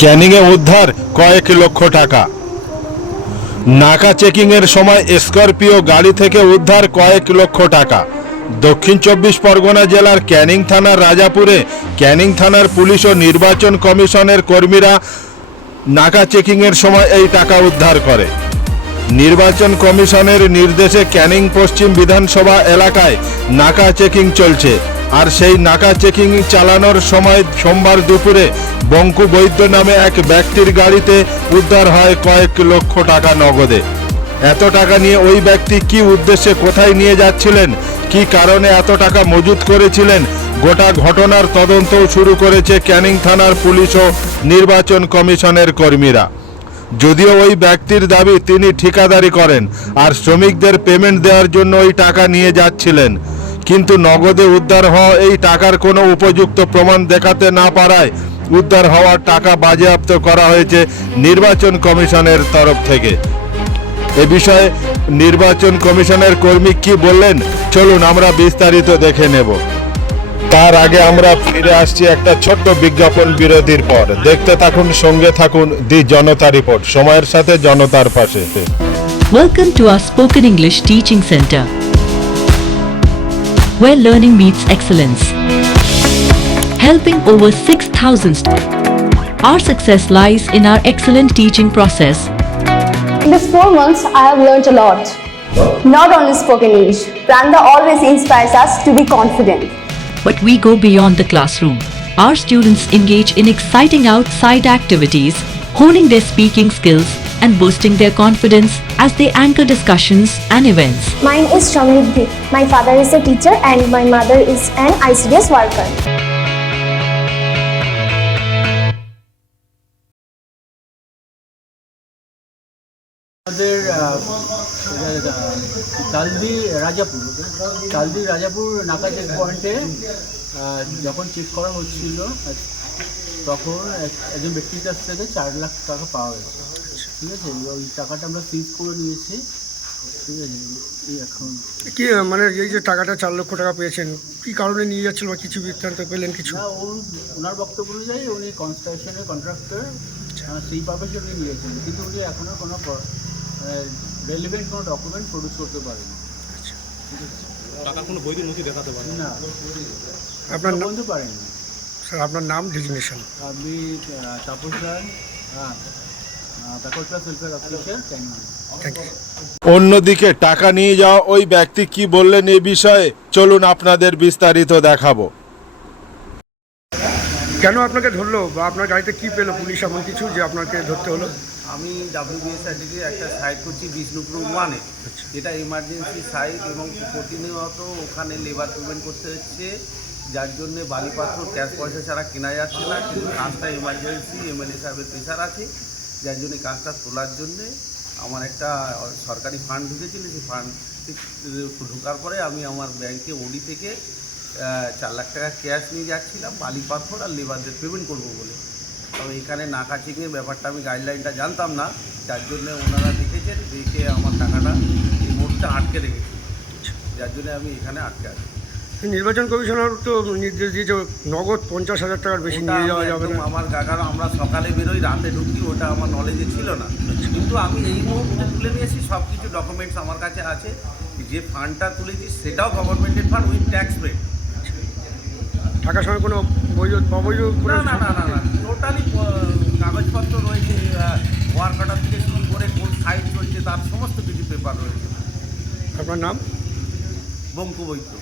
ক্যানিংয়ে উদ্ধার কয়েক লক্ষ টাকা। নাকা চেকিংয়ের সময় স্করপিও গাড়ি থেকে উদ্ধার কয়েক লক্ষ টাকা। দক্ষিণ চব্বিশ পরগনা জেলার ক্যানিং থানার রাজাপুরে ক্যানিং থানার পুলিশ ও নির্বাচন কমিশনের কর্মীরা নাকা চেকিংয়ের সময় এই টাকা উদ্ধার করে। নির্বাচন কমিশনের নির্দেশে ক্যানিং পশ্চিম বিধানসভা এলাকায় নাকা চেকিং চলছে। আর সেই নাকা চেকিং চালানোর সময় সোমবার দুপুরে বঙ্কু বৈদ্য নামে এক ব্যক্তির গাড়িতে উদ্ধার হয় কয়েক লক্ষ টাকা নগদে। এত টাকা নিয়ে ওই ব্যক্তি কি উদ্দেশ্যে কোথায় নিয়ে যাচ্ছিলেন? কি কারণে এত টাকা মজুত করেছিলেন? গোটা ঘটনার তদন্তও শুরু করেছে ক্যানিং থানার পুলিশ ও নির্বাচন কমিশনের কর্মীরা। যদিও ওই ব্যক্তির দাবি তিনি ঠিকাদারি করেন আর শ্রমিকদের পেমেন্ট দেওয়ার জন্য ওই টাকা নিয়ে যাচ্ছিলেন। কিন্তু নগদে উদ্ধার হওয়া এই টাকার কোনো উপযুক্ত প্রমাণ দেখাতে না পারায় উদ্ধার হওয়ার টাকা বাজেয়াপ্ত করা হয়েছে নির্বাচন কমিশনের তরফ থেকে। এ বিষয়ে নির্বাচন কমিশনের কর্মী কি বললেন? চলুন আমরা বিস্তারিত দেখে নেব। তার আগে আমরা ফিরে আসছি একটা ছোট্ট বিজ্ঞাপন বিরতির পর। দেখতে থাকুন সঙ্গে থাকুন দি জনতা রিপোর্ট। সময়ের সাথে জনতার পাশে। Welcome to our spoken English teaching center, where learning meets excellence. Helping over 6,000 st- Our success lies in our excellent teaching process. In these four months, I have learned a lot. Not only spoken English, Pranda always inspires us to be confident. But we go beyond the classroom. Our students engage in exciting outside activities, honing their speaking skills and boosting their confidence as they anchor discussions and events. Mine is Shamriddhi. My father is a teacher and my mother is an ICDS worker. আমাদের তালদি রাজাপুর তালদি রাজাপুর নাকা check পয়েন্টে যখন check করা হচ্ছিল তখন এক- একজন ব্যক্তির কাছ থেকে চার লাখ টাকা পাওয়া গেছে ঠিক আছে? ওই টাকাটা আমরা সিজ করে নিয়েছি। ঠিক আছে? এই এখন কি মানে এই যে টাকাটা চার লক্ষ টাকা পেয়েছেন কি কারণে নিয়ে যাচ্ছিল বা কিছু বৃত্তান্ত পেলেন কিছু? না ওর ওনার বক্তব্য অনুযায়ী উনি কনস্ট্রাকশনের কন্ট্রাক্টর সেই পারপাসে উনি নিয়েছেন। কিন্তু উনি এখনও কোনো রেলিভেন্ট কোনো ডকুমেন্ট প্রডিউস করতে পারেনি টাকার কোনো বৈধ নথি দেখাতে পারে না। আপনার নাম বলতে পারেনি স্যার আপনার নাম ডিজিগনেশন আমি তাপস রায়। হ্যাঁ। অন্যদিকে টাকা নিয়ে যাওয়া ওই ব্যক্তি কি বললেন এই বিষয়ে? চলুন আপনাদের বিস্তারিত দেখাবো। কেন আপনাকে ধরলো বা আপনার গাড়িতে কি পেল পুলিশ এমন কিছু যে আপনাকে ধরতে হলো? আমি ডাব্লিউবিএসআইডিতে একটা সাইট করছি বিষ্ণুপুর ওয়ানে যেটা এমার্জেন্সি সাইট এবং প্রতিনিয়ত ওখানে লেবার পেমেন্ট করতে হচ্ছে। যার জন্যে বালি পাথর ক্যাশ পয়সা ছাড়া কেনা যাচ্ছে না। কিন্তু কাজটা এমার্জেন্সি এমএলএ সাহেবের প্রেশার আছে। যার জন্য কাজটা তোলার জন্যে আমার একটা সরকারি ফান্ড ঢুকেছিল, সেই ফান্ড ঢোকার পরে আমি আমার ব্যাংকে ওডি থেকে চার লাখ টাকা ক্যাশ নিয়ে যাচ্ছিলাম, বালি, পাথর আর লেবারদের পেমেন্ট করব বলে। তবে এখানে নাকা ব্যাপারটা আমি গাইডলাইনটা জানতাম না, যার জন্য ওনারা দেখেছেন, দেখে আমার টাকাটা এই মুহূর্তে আটকে রেখেছে যার জন্য আমি এখানে আটকে আছি। নির্বাচন কমিশনার তো নির্দেশ দিয়েছে নগদ পঞ্চাশ হাজার টাকার বেশি নিয়ে যাওয়া যাবে না। আমার কাকার আমরা সকালে বেরোই রাতে ঢুকি ওটা আমার নলেজে ছিল না। কিন্তু আমি এই মুহূর্তে তুলে নিয়েছি সব কিছু ডকুমেন্টস আমার কাছে আছে। যে ফান্ডটা তুলেছি সেটাও গভর্নমেন্টের ফান্ড উইথ ট্যাক্স পেড থাকার সময় কোনো বৈধ অবৈধ না না না না টোটালি কাগজপত্র রয়েছে ওয়ার কাটার থেকে শুরু করে কোন সাইট চলছে তার সমস্ত কিছু পেপার রয়েছে। আপনার নাম? বঙ্কু বৈদ্য।